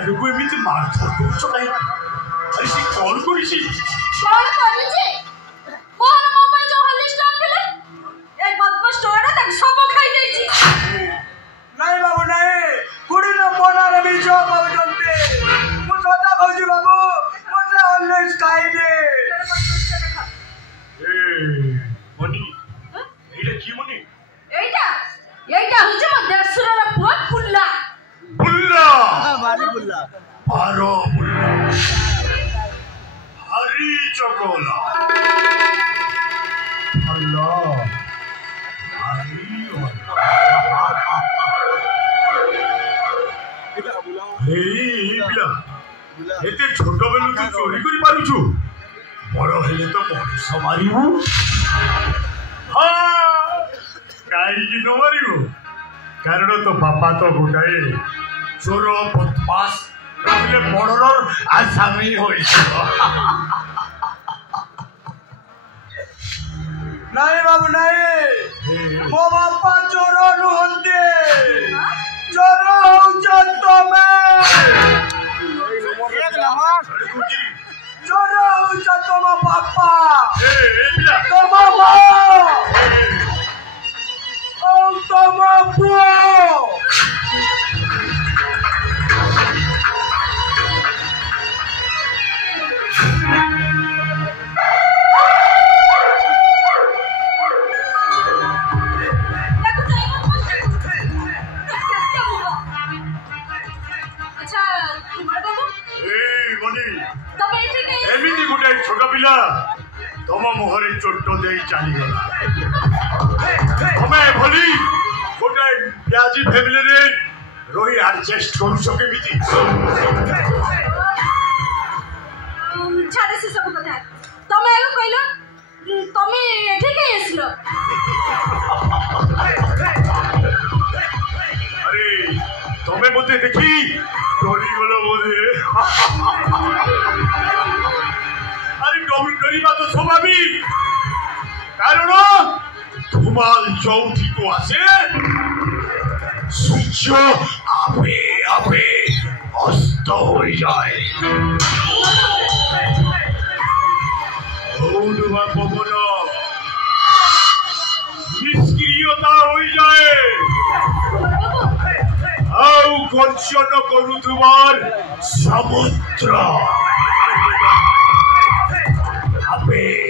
ପିଲାଟାକୁ ଏମିତି ମାରଧର କରୁଛ କାହିଁକି? ଆରେ ସେ କଣ କରିଛି? କଣ କରିଛି? ମୋର ମୋ ପାଇଁ ଯୋଉ ହଲିଷ୍ଟ ଆଣିଥିଲେ ଏ ବଦମାସ ଟୋକାଟା ତାକୁ ସବୁ ଖାଇ ଦେଇଛି। ନାଇଁ ବାବୁ ନାଇଁ, କୁଡ଼ିର ମନରେ ବିଷ କହୁଛନ୍ତି। ମୁଁ ସଦା କହୁଛି ବାବୁ, ମତେ ହଲିଷ୍ଟ ଖାଇନି। ମନି ଏଇଟା କି ମନି? এইটা হচ্ছে ମୋ ଦେଶର ପୁଅ ବୁଲ୍ଲା। ବୁଲ୍ଲା ଭାରି ବୁଲ୍ଲା, ପାର ବୁଲ୍ଲା, ଭାରି ଚଗଲା, ଭଲ ଭାରି ପିଲା ଏତେ ଛୋଟ ବେଳୁ ତୁ ଚୋରି କରି ପାରୁଛୁ, ବଡ ହେଲେ ତ ମଣିଷ ମାରିବୁ। କାହିଁକି ନ ମାରିବୁ? କାରଣ ତୋ ବାପା ତ ଗୋଟାଏ ଚୋର ବଦମାସ, ନହେଲେ ବଡର ଆସାମୀ ହୋଇଯିବ। ନାଇଁ ବାବୁ ନାଇଁ, ମୋ ବାପା ଚୋର ନୁହନ୍ତି, ଚୋର ହଉଛ ତମେ। ଚୋର ହଉଛ ତମ ବାପା, ତମ ମା, ତମ ପୁଅ। ଏମିତି ଗୋଟେ ଛୋଟ ପିଲା ତମ ମୁହଁରେ ଚୋଟ ଦେଇ ଚାଲିଗଲା। ତମେ ଭଳି ଗୋଟେ ବ୍ୟାଜି ଫ୍ୟାମିଲିରେ ରହି ଆଡଜଷ୍ଟ କରୁଛ କେମିତି? ଛାଡେ ସେ ସବୁ କଥା। ତମେ ଆଗ କହିଲ ତମେ ଏଠି କାଇଁ ଆସିଲ? ଆରେ ତମେ ମତେ ଦେଖି ଡରିଗଲ ବୋଧେ? আরে ডরিবা তো স্বাভাবিক, কারণ ধুমাল চৌঠিকু আসে সূর্য আপে আপে অস্ত হয়ে যায়। ধুমা পবন নিষ্ক্রিয়তা হয়ে যায়। ଆଉ ଗର୍ଜନ କରୁଥିବାର ସମୁଦ୍ର।